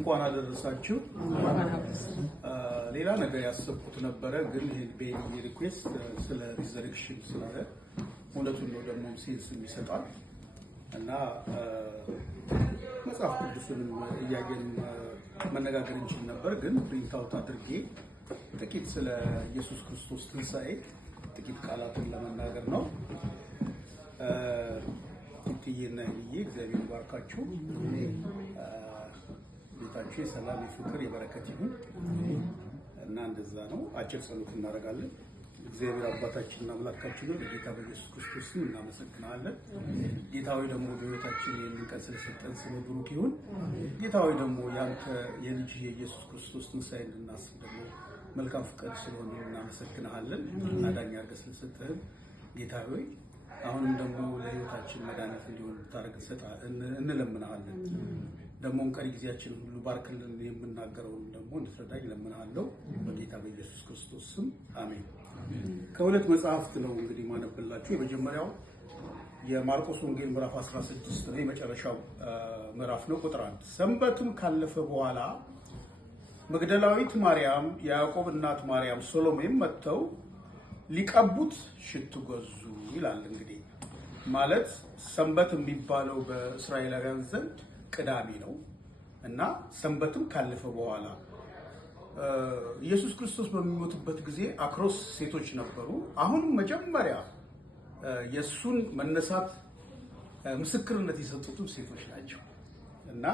እንኳን አደረሳችሁ። ሌላ ነገር ያሰብኩት ነበረ ግን ይሄ ሪኩዌስት ስለ ሪዘረክሽን ስላለ እውነቱን ነው ደግሞ ሴንስ ይሰጣል እና መጽሐፍ ቅዱስንም እያየን መነጋገር እንችል ነበር ግን ፕሪንት አውት አድርጌ ጥቂት ስለ ኢየሱስ ክርስቶስ ትንሣኤ ጥቂት ቃላትን ለመናገር ነው። እንቲየና እግዚአብሔር ባርካችሁ ቤታችሁ የሰላም የፍቅር የበረከት ይሁን እና እንደዛ ነው። አጭር ጸሎት እናደርጋለን። እግዚአብሔር አባታችንና አምላካችን ነው በጌታ በኢየሱስ ክርስቶስ ስም እናመሰግናለን። ጌታዊ ደግሞ በሕይወታችን የሚቀር ስለሰጠን ስሙ ብሩክ ይሁን። ጌታዊ ደግሞ ያንተ የልጅ የኢየሱስ ክርስቶስ ትንሣኤ እንድናስብ ደግሞ መልካም ፍቃድ ስለሆነ እናመሰግናለን። አዳኝ አድርገህ ስለሰጠን ጌታዊ አሁንም ደግሞ ለሕይወታችን መድኃኒት እንዲሆን ታረግ ሰጣ እንለምናለን። ደግሞ ቀሪ ጊዜያችን ሁሉ ባርክልን። የምናገረውን ደግሞ እንድትረዳኝ ለምናለሁ በጌታ በኢየሱስ ክርስቶስ ስም አሜን። ከሁለት መጽሐፍት ነው እንግዲህ ማነብላችሁ። የመጀመሪያው የማርቆስ ወንጌል ምዕራፍ 16 ነው፣ የመጨረሻው ምዕራፍ ነው። ቁጥር 1 ሰንበትም ካለፈ በኋላ መግደላዊት ማርያም፣ የያዕቆብ እናት ማርያም፣ ሶሎሜም መጥተው ሊቀቡት ሽቱ ገዙ ይላል። እንግዲህ ማለት ሰንበት የሚባለው በእስራኤላውያን ዘንድ ቅዳሜ ነው እና ሰንበትም ካለፈ በኋላ ኢየሱስ ክርስቶስ በሚሞትበት ጊዜ አክሮስ ሴቶች ነበሩ። አሁን መጀመሪያ የሱን መነሳት ምስክርነት የሰጡትም ሴቶች ናቸው እና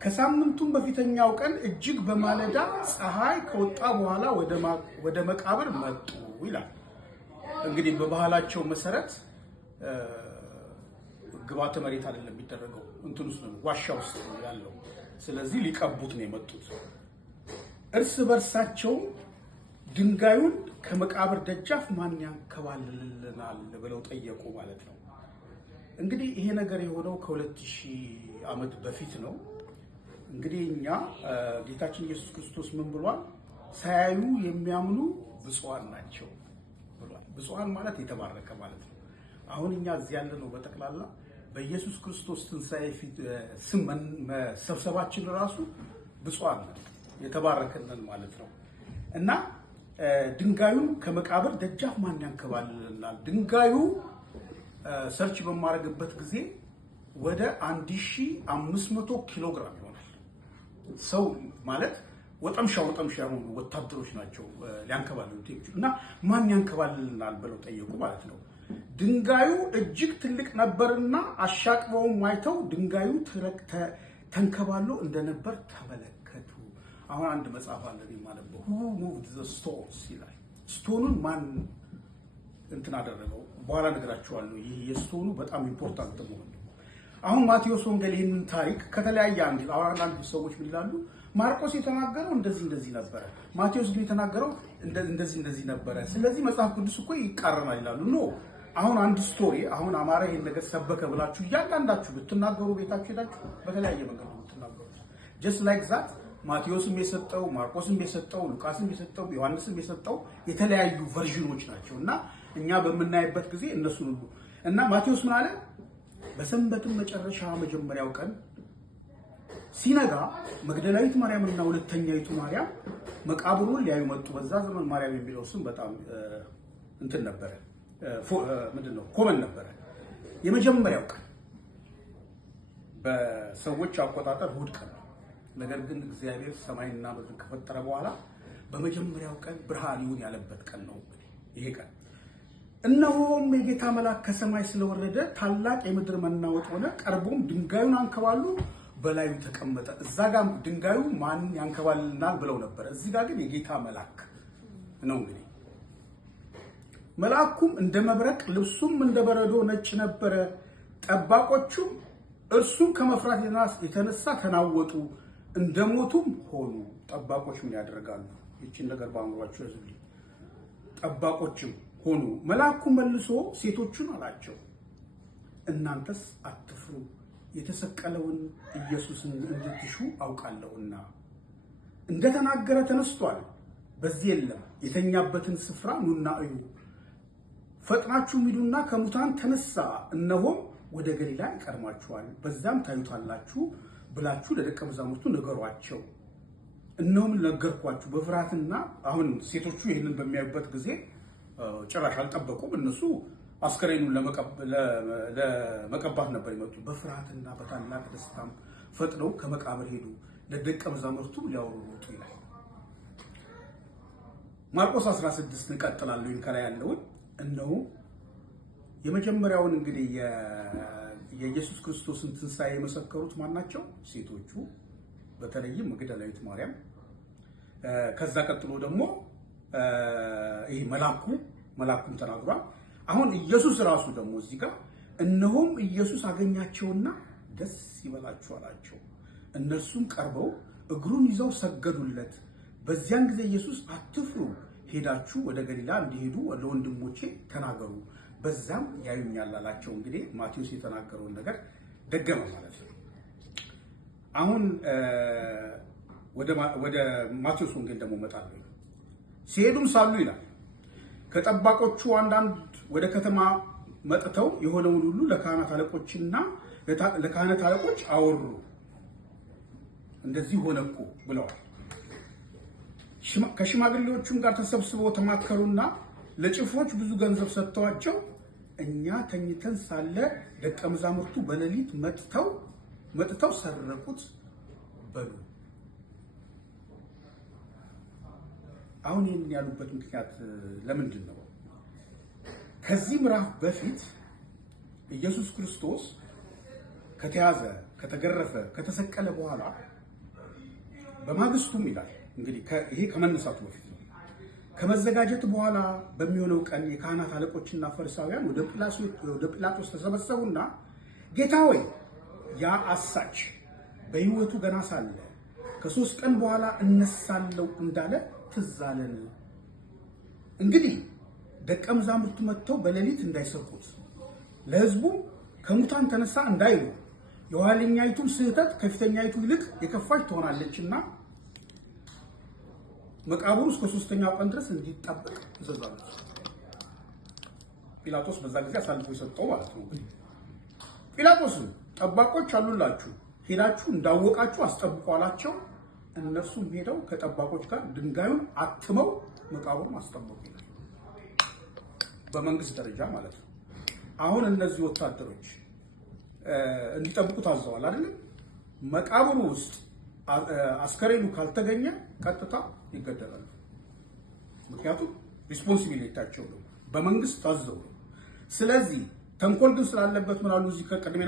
ከሳምንቱም በፊተኛው ቀን እጅግ በማለዳ ፀሐይ ከወጣ በኋላ ወደ መቃብር መጡ ይላል። እንግዲህ በባህላቸው መሰረት ግባተ መሬት አይደለም የሚደረገው፣ እንትን ውስጥ ነው፣ ዋሻ ውስጥ ነው ያለው። ስለዚህ ሊቀቡት ነው የመጡት። እርስ በርሳቸው ድንጋዩን ከመቃብር ደጃፍ ማን ያንከባልልናል ብለው ጠየቁ ማለት ነው። እንግዲህ ይሄ ነገር የሆነው ከ2000 ዓመት በፊት ነው። እንግዲህ እኛ ጌታችን ኢየሱስ ክርስቶስ ምን ብሏል? ሳያዩ የሚያምኑ ብፁዓን ናቸው ብሏል። ብፁዓን ማለት የተባረከ ማለት ነው። አሁን እኛ እዚህ ያለነው በጠቅላላ በኢየሱስ ክርስቶስ ትንሣኤ ፊት ስም መሰብሰባችን ራሱ ብፁዓን ነን፣ የተባረከንን ማለት ነው እና ድንጋዩን ከመቃብር ደጃፍ ማን ያንከባልልናል? ድንጋዩ ሰርች በማድረግበት ጊዜ ወደ 1500 ኪሎ ግራም ይሆናል። ሰው ማለት ወጠምሻ የሆኑ ወታደሮች ናቸው ሊያንከባልሉት የሚችሉ እና ማን ያንከባልልናል ብለው ጠየቁ ማለት ነው። ድንጋዩ እጅግ ትልቅ ነበርና አሻቅበውም አይተው ድንጋዩ ተንከባሎ እንደነበር ተመለከቱ። አሁን አንድ መጽሐፍ አለ ማለት ነው who moved the stones ይላል። ስቶኑን ማን እንትን አደረገው? በኋላ ነግራችኋለሁ። ይህ የስቶኑ በጣም ኢምፖርታንት ነው። አሁን ማቴዎስ ወንጌል ይህንን ታሪክ ከተለያየ አንግል አንዳንድ ሰዎች ምን ይላሉ? ማርቆስ የተናገረው እንደዚህ ነበረ፣ ማቴዎስ ግን የተናገረው እንደዚህ ነበረ። ስለዚህ መጽሐፍ ቅዱስ እኮ ይቃረናል ይላሉ። ኖ አሁን አንድ ስቶሪ አሁን አማራ ይሄን ነገር ሰበከ ብላችሁ እያንዳንዳችሁ ብትናገሩ ቤታችሁ ሄዳችሁ በተለያየ መንገድ ብትናገሩ just like that ማቴዎስም የሰጠው ማርቆስም የሰጠው ሉቃስም የሰጠው ዮሐንስም የሰጠው የተለያዩ ቨርዥኖች ናቸው እና እኛ በምናይበት ጊዜ እነሱን ሁሉ እና ማቴዎስ ምን አለ? በሰንበትም መጨረሻ መጀመሪያው ቀን ሲነጋ መግደላዊት ማርያምና ሁለተኛይቱ ማርያም መቃብሩን ሊያዩ መጡ። በዛ ዘመን ማርያም የሚለው ስም በጣም እንትን ነበረ፣ ምንድነው ኮመን ነበረ። የመጀመሪያው ቀን በሰዎች አቆጣጠር እሑድ ቀን ነው። ነገር ግን እግዚአብሔር ሰማይና ምድርን ከፈጠረ በኋላ በመጀመሪያው ቀን ብርሃን ይሁን ያለበት ቀን ነው ይሄ ቀን። እነሆም የጌታ መልአክ ከሰማይ ስለወረደ ታላቅ የምድር መናወጥ ሆነ። ቀርቦም ድንጋዩን አንከባሉ በላዩ ተቀመጠ። እዛ ጋር ድንጋዩ ማን ያንከባልልናል ብለው ነበር። እዚህ ጋር ግን የጌታ መልአክ ነው። እንግዲህ መልአኩም እንደ መብረቅ ልብሱም እንደ በረዶ ነጭ ነበረ። ጠባቆቹም እርሱን ከመፍራት የተነሳ ተናወጡ፣ እንደሞቱም ሆኑ። ጠባቆች ምን ያደርጋሉ? ይህችን ነገር በአእምሯቸው ያዙልኝ። ጠባቆችም ሆኑ። መልአኩ መልሶ ሴቶቹን አላቸው፣ እናንተስ አትፍሩ፣ የተሰቀለውን ኢየሱስን እንድትሹ አውቃለሁና እንደተናገረ ተነስቷል፣ በዚህ የለም። የተኛበትን ስፍራ ኑና እዩ። ፈጥናችሁ ሂዱና ከሙታን ተነሳ፣ እነሆም ወደ ገሊላ ይቀድማችኋል፣ በዛም ታዩታላችሁ ብላችሁ ለደቀ መዛሙርቱ ንገሯቸው። እነሆም ነገርኳችሁ በፍርሃትና አሁን ሴቶቹ ይህንን በሚያዩበት ጊዜ ጭራሽ አልጠበቁም። እነሱ አስከሬኑን ለመቀባት ነበር የመጡት። በፍርሃትና በታላቅ ደስታም ፈጥነው ከመቃብር ሄዱ፣ ለደቀ መዛሙርቱ ሊያወሩ ወጡ ይላል። ማርቆስ 16 እንቀጥላለን ከላይ ያለውን። እነሆ የመጀመሪያውን እንግዲህ የኢየሱስ ክርስቶስን ትንሣኤ የመሰከሩት ማን ናቸው? ሴቶቹ፣ በተለይም መግደላዊት ማርያም። ከዛ ቀጥሎ ደግሞ ይሄ መላኩም ተናግሯል። አሁን ኢየሱስ ራሱ ደግሞ እዚህ ጋር እነሆም ኢየሱስ አገኛቸውና ደስ ይበላችሁ አላቸው። እነርሱም ቀርበው እግሩን ይዘው ሰገዱለት። በዚያን ጊዜ ኢየሱስ አትፍሩ፣ ሄዳችሁ ወደ ገሊላ እንዲሄዱ ለወንድሞቼ ተናገሩ፣ በዛም ያዩኛል አላቸው። እንግዲህ ማቴዎስ የተናገረውን ነገር ደገመ ማለት ነው። አሁን ወደ ማቴዎስ ወንጌል ደግሞ እመጣለሁ። ሲሄዱም ሳሉ ይላል ከጠባቆቹ አንዳንድ ወደ ከተማ መጥተው የሆነውን ሁሉ ለካህናት አለቆች አወሩ። እንደዚህ ሆነ እኮ ብለዋል። ከሽማግሌዎቹም ጋር ተሰብስበው ተማከሩና ለጭፍሮች ብዙ ገንዘብ ሰጥተዋቸው እኛ ተኝተን ሳለ ደቀ መዛሙርቱ በሌሊት መጥተው ሰረቁት በሉ። አሁን ይህን ያሉበት ምክንያት ለምንድን ነው? ከዚህ ምዕራፍ በፊት ኢየሱስ ክርስቶስ ከተያዘ፣ ከተገረፈ፣ ከተሰቀለ በኋላ በማግስቱም ይላል እንግዲህ ይሄ ከመነሳቱ በፊት ነው። ከመዘጋጀት በኋላ በሚሆነው ቀን የካህናት አለቆችና ፈሪሳውያን ወደ ጲላጦስ ተሰበሰቡና ጌታ ሆይ ያ አሳች በሕይወቱ ገና ሳለ ከ3 ቀን በኋላ እነሳለሁ እንዳለ ትዝ አለን። እንግዲህ ደቀ መዛሙርቱ መጥተው በሌሊት እንዳይሰርቁት፣ ለሕዝቡ ከሙታን ተነሳ እንዳይሉ፣ የኋለኛይቱም ስህተት ከፊተኛይቱ ይልቅ የከፋች ትሆናለችና መቃብሩ እስከ 3ኛው ቀን ድረስ እንዲጠበቅ ይዘዛሉ። ጲላጦስ በዛ ጊዜ አሳልፎ የሰጠው ማለት ነው። ጲላጦስም ጠባቆች አሉላችሁ፣ ሄዳችሁ እንዳወቃችሁ አስጠብቁ አላቸው። እነርሱም ሄደው ከጠባቆች ጋር ድንጋዩን አትመው መቃብሩን አስጠበቁ ይላል። በመንግስት ደረጃ ማለት ነው። አሁን እነዚህ ወታደሮች እንዲጠብቁ ታዘዋል አይደል? መቃብሩ ውስጥ አስከሬኑ ካልተገኘ ቀጥታ ይገደላሉ። ምክንያቱም ሪስፖንሲቢሊቲያቸው ነው፣ በመንግስት ታዘው ነው። ስለዚህ ተንኮል ግን ስላለበት ምናሉ እዚህ ከቀደም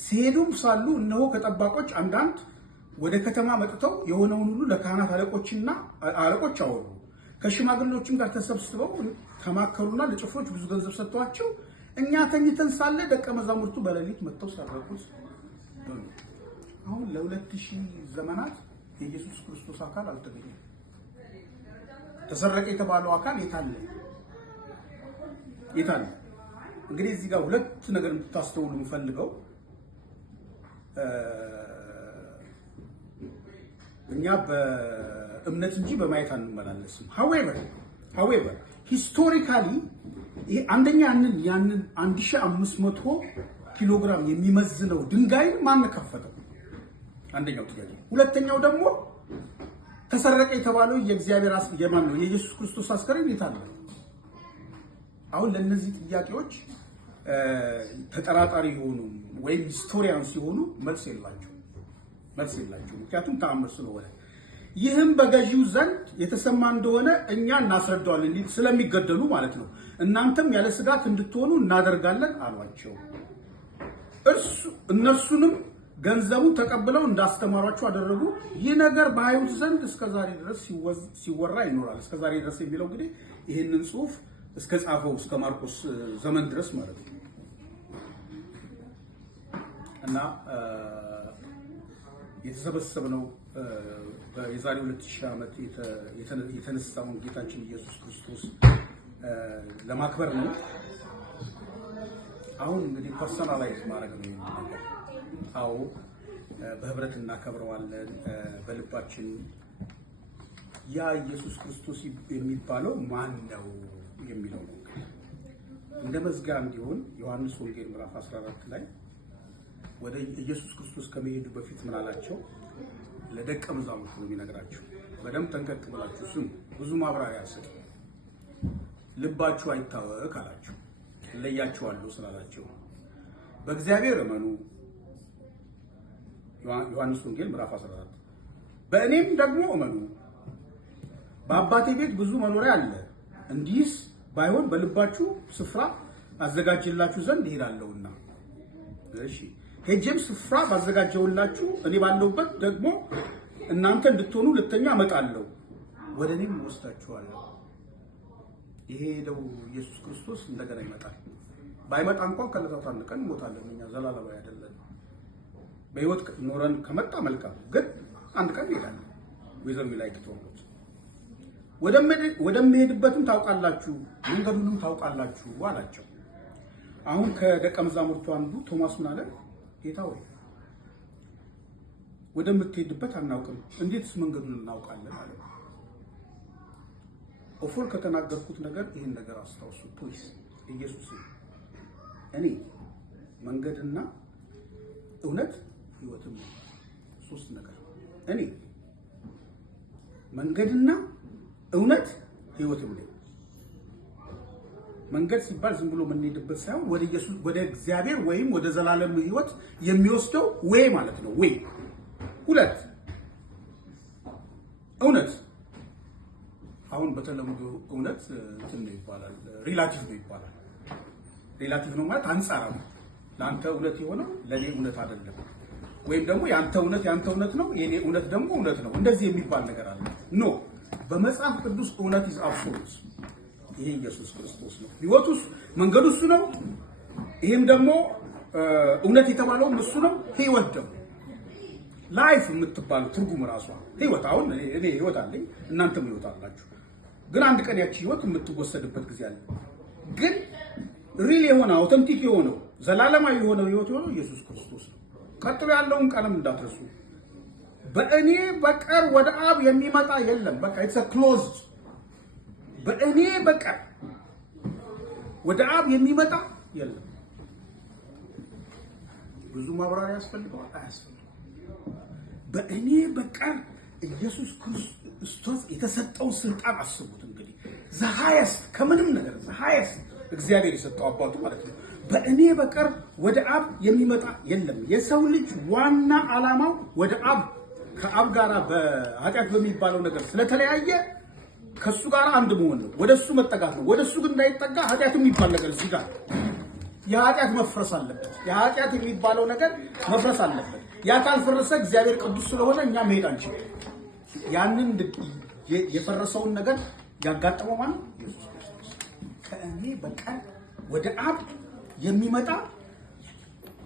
ሲሄዱም ሳሉ እነሆ ከጠባቆች አንዳንድ ወደ ከተማ መጥተው የሆነውን ሁሉ ለካህናት አለቆች አወሩ። ከሽማግሌዎችም ጋር ተሰብስበው ተማከሩና ለጭፍሮች ብዙ ገንዘብ ሰጥተዋቸው እኛ ተኝተን ሳለ ደቀ መዛሙርቱ በሌሊት መጥተው ሰረቁት። አሁን ለ2000 ዘመናት የኢየሱስ ክርስቶስ አካል አልተገኘም። ተሰረቀ የተባለው አካል የታለ? እንግዲህ እዚህ ጋር ሁለት ነገር እንድታስተውሉ የምፈልገው እኛ በእምነት እንጂ በማየት አንመላለስም። however ሂስቶሪካሊ ይሄ አንደኛ ያንን 1500 ኪሎ ግራም የሚመዝነው ድንጋይ ማን ከፈተው? አንደኛው ጥያቄ። ሁለተኛው ደግሞ ተሰረቀ የተባለው የእግዚአብሔር የማን ነው? የኢየሱስ ክርስቶስ አስከሬን የታለ? አሁን ለነዚህ ጥያቄዎች ተጠራጣሪ የሆኑ ወይም ሂስቶሪያን ሲሆኑ መልስ የላቸው። ምክንያቱም ተአምር ስለሆነ ይህም በገዢው ዘንድ የተሰማ እንደሆነ እኛ እናስረዳዋለን ስለሚገደሉ ማለት ነው። እናንተም ያለ ስጋት እንድትሆኑ እናደርጋለን አሏቸው። እነርሱንም ገንዘቡን ተቀብለው እንዳስተማሯቸው አደረጉ። ይህ ነገር በአይሁድ ዘንድ እስከዛሬ ድረስ ሲወራ ይኖራል። እስከዛሬ ድረስ የሚለው እንግዲህ ይህንን ጽሑፍ እስከ ጻፈው እስከ ማርቆስ ዘመን ድረስ ማለት ነው እና የተሰበሰብነው የዛሬ 2000 ዓመት የተነሳውን ጌታችን ኢየሱስ ክርስቶስ ለማክበር ነው። አሁን እንግዲህ ፐርሰናላይዝ ማድረግ ነው የሚለው። አዎ በህብረት እናከብረዋለን በልባችን። ያ ኢየሱስ ክርስቶስ የሚባለው ማን ነው የሚለው ነው። እንደ መዝጊያ እንዲሆን ዮሐንስ ወንጌል ምዕራፍ 14 ላይ ወደ ኢየሱስ ክርስቶስ ከመሄዱ በፊት ምን አላቸው? ለደቀ መዛሙርቱ ነው የሚነግራቸው። በደንብ ጠንቀቅ ብላችሁ ስሙ። ብዙ ማብራሪያ ሰጥ። ልባችሁ አይታወክ አላቸው። እለያችኋለሁ ስላላቸው በእግዚአብሔር እመኑ። ዮሐንስ ወንጌል ምዕራፍ 14 በእኔም ደግሞ እመኑ። በአባቴ ቤት ብዙ መኖሪያ አለ። እንዲህስ ባይሆን በልባችሁ ስፍራ አዘጋጅላችሁ ዘንድ እሄዳለሁና፣ እሺ ሄጄም ስፍራ ባዘጋጀሁላችሁ እኔ ባለሁበት ደግሞ እናንተ እንድትሆኑ ሁለተኛ እመጣለሁ፣ ወደ እኔም እወስዳችኋለሁ። ይሄ ሄደው ኢየሱስ ክርስቶስ እንደገና ይመጣል። ባይመጣ እንኳን ከዕለታት አንድ ቀን እንሞታለን። እኛ ዘላለማዊ አይደለም። በህይወት ኖረን ከመጣ መልካም፣ ግን አንድ ቀን ይሄዳል። ወይዘር ላይ ተወሉት ወደምሄድበትም ታውቃላችሁ፣ መንገዱንም ታውቃላችሁ አላቸው። አሁን ከደቀ መዛሙርቱ አንዱ ቶማስ ምን አለ? ጌታ ሆይ ወደምትሄድበት አናውቅም፣ እንዴትስ መንገዱን እናውቃለን አለ። ኦፎር ከተናገርኩት ነገር ይሄን ነገር አስታውሱ ፕሊዝ። ኢየሱስ እኔ መንገድና እውነት ህይወትም ነው። ሶስት ነገር እኔ መንገድና እውነት ህይወትም ነው። መንገድ ሲባል ዝም ብሎ የምንሄድበት ሳይሆን ወደ ኢየሱስ ወደ እግዚአብሔር ወይም ወደ ዘላለም ህይወት የሚወስደው ወይ ማለት ነው። ወይ ሁለት እውነት። አሁን በተለምዶ እውነት እንትን ነው ይባላል፣ ሪላቲቭ ነው ይባላል። ሪላቲቭ ነው ማለት አንጻራዊ። ለአንተ እውነት የሆነው ለኔ እውነት አይደለም፣ ወይም ደግሞ ያንተ እውነት ነው፣ የኔ እውነት ደግሞ እውነት ነው። እንደዚህ የሚባል ነገር አለ። ኖ በመጽሐፍ ቅዱስ እውነት ኢዝ አብሶሉት። ይሄ ኢየሱስ ክርስቶስ ነው። ህይወቱስ መንገዱ እሱ ነው። ይሄም ደግሞ እውነት የተባለው እሱ ነው። ህይወት ደግሞ ላይፍ የምትባለው ትርጉም ራሷ ህይወት። አሁን እኔ ህይወት አለኝ፣ እናንተም ህይወት አላችሁ። ግን አንድ ቀን ያቺ ህይወት የምትወሰድበት ጊዜ አለ። ግን ሪል የሆነ አውተንቲክ የሆነው ዘላለማዊ የሆነው ህይወት የሆነው ኢየሱስ ክርስቶስ ነው። ቀጥሎ ያለውን ቃልም እንዳትረሱ። በእኔ በቀር ወደ አብ የሚመጣ የለም። በቃ ኢትስ ክሎዝድ። በእኔ በቀር ወደ አብ የሚመጣ የለም። ብዙ ማብራሪያ ያስፈልገዋል? አያስፈልግም። በእኔ በቀር ኢየሱስ ክርስቶስ የተሰጠው ስልጣን አስቡት እንግዲህ ዘሃይስት ከምንም ነገር ዘሃይስት እግዚአብሔር የሰጠው አባቱ ማለት ነው። በእኔ በቀር ወደ አብ የሚመጣ የለም። የሰው ልጅ ዋና ዓላማው ወደ አብ ከአብ ጋር በኃጢአት በሚባለው ነገር ስለተለያየ ከሱ ጋር አንድ መሆን ነው፣ ወደሱ መጠጋት ነው። ወደሱ ግን እንዳይጠጋ ኃጢአት የሚባል ነገር እዚህ ጋር የኃጢአት መፍረስ አለበት። የኃጢአት የሚባለው ነገር መፍረስ አለበት። ያ ካልፈረሰ እግዚአብሔር ቅዱስ ስለሆነ እኛ መሄድ አንችልም። ያንን የፈረሰውን ነገር ያጋጠመው ማለት ኢየሱስ ክርስቶስ ከእኔ በቀር ወደ አብ የሚመጣ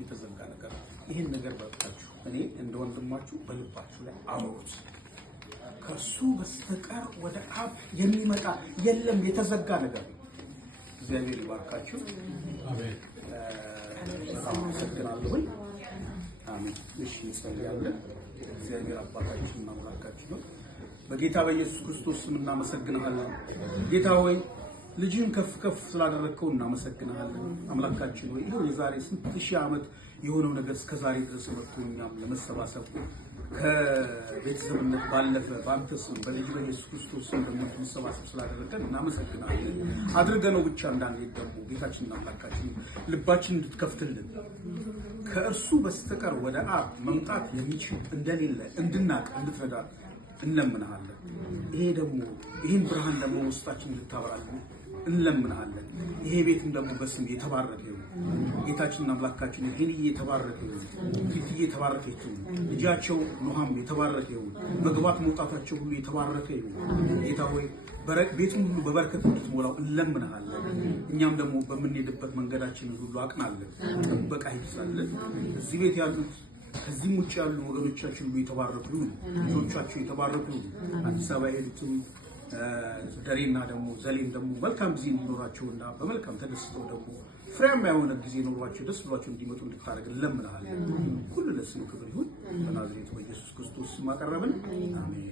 የተዘጋ ነገር። ይሄን ነገር ባጣችሁ እኔ እንደ ወንድማችሁ በልባችሁ ላይ አውሩት። ከሱ በስተቀር ወደ አብ የሚመጣ የለም፣ የተዘጋ ነገር። እግዚአብሔር ይባርካችሁ። አሜን። በጣም አመሰግናለሁ። አሜን። እሺ እንጸልያለን። እግዚአብሔር አባታችንና አምላካችን ነው። በጌታ በኢየሱስ ክርስቶስ ስም እናመሰግናለን። ጌታ ሆይ ልጅን ከፍ ስላደረግከው እናመሰግናለን። አምላካችን ሆይ ይሄው የዛሬ ስንት ሺህ ዓመት የሆነው ነገር እስከ ዛሬ ድረስ መጥቶ እኛም ለመሰባሰብ ከቤተሰብነት ባለፈ በአንተ ስም በልጅ በኢየሱስ ክርስቶስ ስም ደግሞ መሰባሰብ ስላደረገን እናመሰግናለን። አድርገነው ብቻ እንዳንሄድ ደግሞ ጌታችንና አምላካችን ልባችን እንድትከፍትልን ከእርሱ በስተቀር ወደ አብ መምጣት የሚችል እንደሌለ እንድናቅ እንድትረዳ እንለምንሃለን። ይሄ ደግሞ ይህን ብርሃን ደግሞ ውስጣችን እንድታበራልን እንለምንሃለን። ይሄ ቤትም ደግሞ በስም የተባረከ ይሁን። ጌታችንና አምላካችን ይህን የተባረከ ይሁን። ፊትዬ የተባረከ ይሁን። ልጃቸው ኖሃም የተባረከ ይሁን። መግባት መውጣታቸው ሁሉ የተባረከ ይሁን። ጌታ ሆይ ቤቱን ሁሉ በበረከት እንድትሞላው እንለምንሃለን። እኛም ደግሞ በምንሄድበት መንገዳችንን ሁሉ አቅናለን። ጥበቃ ይብዛልን። እዚህ ቤት ያሉት ከዚህም ውጭ ያሉ ወገኖቻችን ሁሉ የተባረኩ ይሁን። ልጆቻቸው የተባረኩ ይሁን። አዲስ አበባ የሄዱትም ደሬና ደግሞ ዘሌም ደግሞ መልካም ጊዜ እንዲኖራቸውና በመልካም ተደስተው ደግሞ ፍሬያማ የሆነ ጊዜ ኖሯቸው ደስ ብሏቸው እንዲመጡ እንድታደርግ እንለምንሃለን። ሁሉ ለስሙ ክብር ይሁን። በናዝሬቱ በኢየሱስ ክርስቶስ ስም አቀረብን። አሜን።